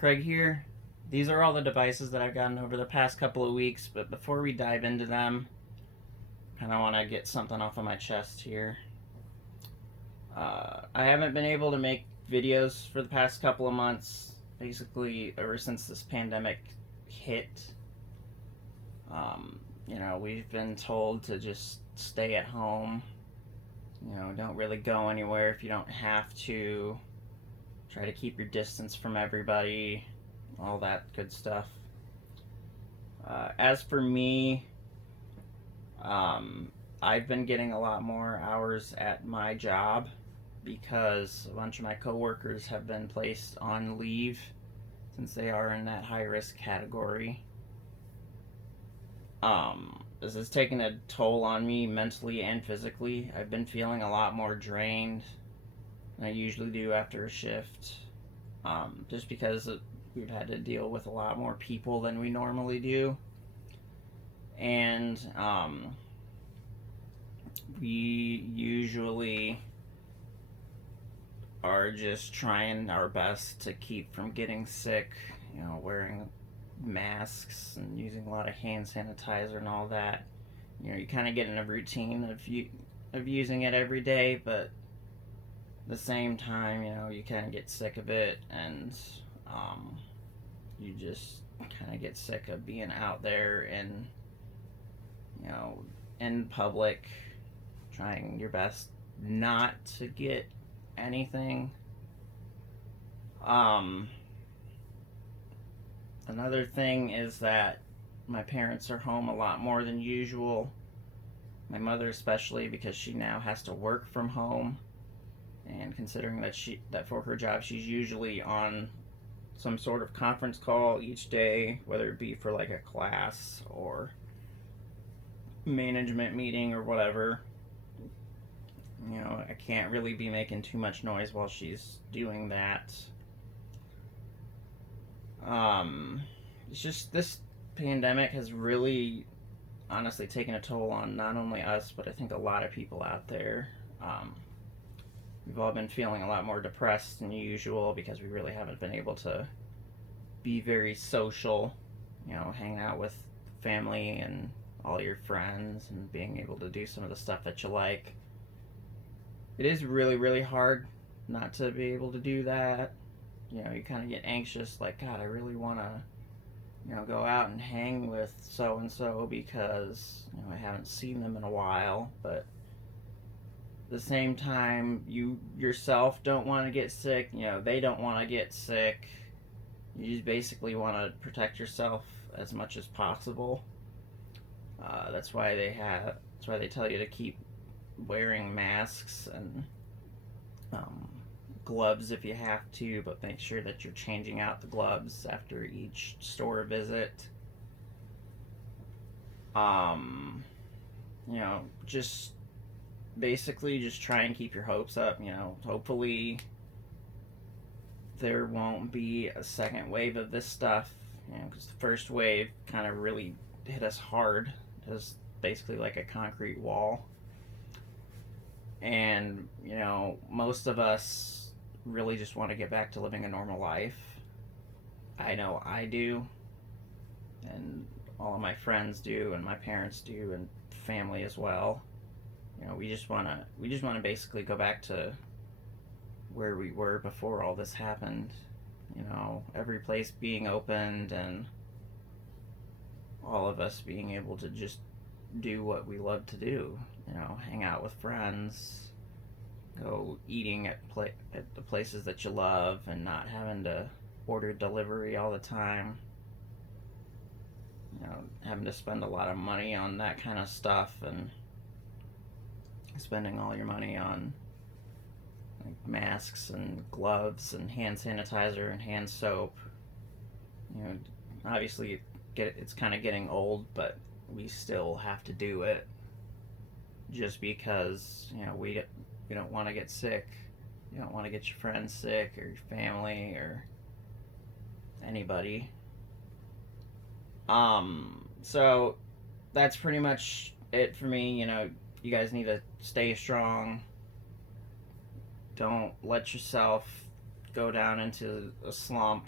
Craig here. These are all the devices that I've gotten over the past couple of weeks, but before we dive into them, I kind of want to get something off of my chest here. I haven't been able to make videos for the past couple of months, basically ever since this pandemic hit. We've been told to just stay at home. Don't really go anywhere if you don't have to. Try to keep your distance from everybody, all that good stuff. As for me, I've been getting a lot more hours at my job because a bunch of my coworkers have been placed on leave since they are in that high risk category. This is taking a toll on me mentally and physically. I've been feeling a lot more drained than I usually do after a shift, just because we've had to deal with a lot more people than we normally do. And we usually are just trying our best to keep from getting sick, wearing masks and using a lot of hand sanitizer and all that. You kind of get in a routine of using it every day, but at the same time, you kind of get sick of it, and you just kind of get sick of being out there and in public, trying your best not to get anything. Another thing is that my parents are home a lot more than usual. My mother especially, because she now has to work from home, and considering that for her job she's usually on some sort of conference call each day, whether it be for like a class or management meeting or whatever. I can't really be making too much noise while she's doing that. It's just this pandemic has really honestly taken a toll on not only us, but I think a lot of people out there. We've all been feeling a lot more depressed than usual because we really haven't been able to be very social, hang out with family and all your friends and being able to do some of the stuff that you like. It is really, really hard not to be able to do that. You kind of get anxious, like, God, I really want to, go out and hang with so and so because, I haven't seen them in a while. But at the same time, you yourself don't want to get sick. They don't want to get sick. You just basically want to protect yourself as much as possible. That's why they tell you to keep wearing masks and gloves if you have to, but make sure that you're changing out the gloves after each store visit. Just basically just try and keep your hopes up. Hopefully there won't be a second wave of this stuff, because the first wave kind of really hit us hard. It was basically like a concrete wall. And, most of us really just want to get back to living a normal life. I know I do, and all of my friends do, and my parents do, and family as well. We just want to basically go back to where we were before all this happened. Every place being opened and all of us being able to just do what we love to do. Hang out with friends, go eating at the places that you love, and not having to order delivery all the time. Having to spend a lot of money on that kind of stuff, and spending all your money on like masks and gloves and hand sanitizer and hand soap. Obviously it's kind of getting old, but we still have to do it just because we don't want to get sick. You don't want to get your friends sick or your family or anybody. So that's pretty much it for me. You guys need to stay strong. Don't let yourself go down into a slump.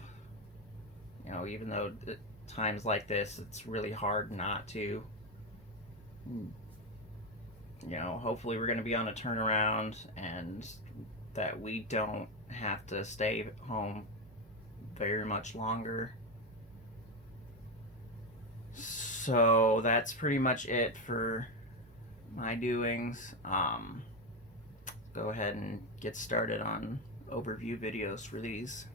You know, even though at times like this, it's really hard not to. You know, hopefully we're going to be on a turnaround and that we don't have to stay home very much longer. So that's pretty much it for my doings. Go ahead and get started on overview videos for these.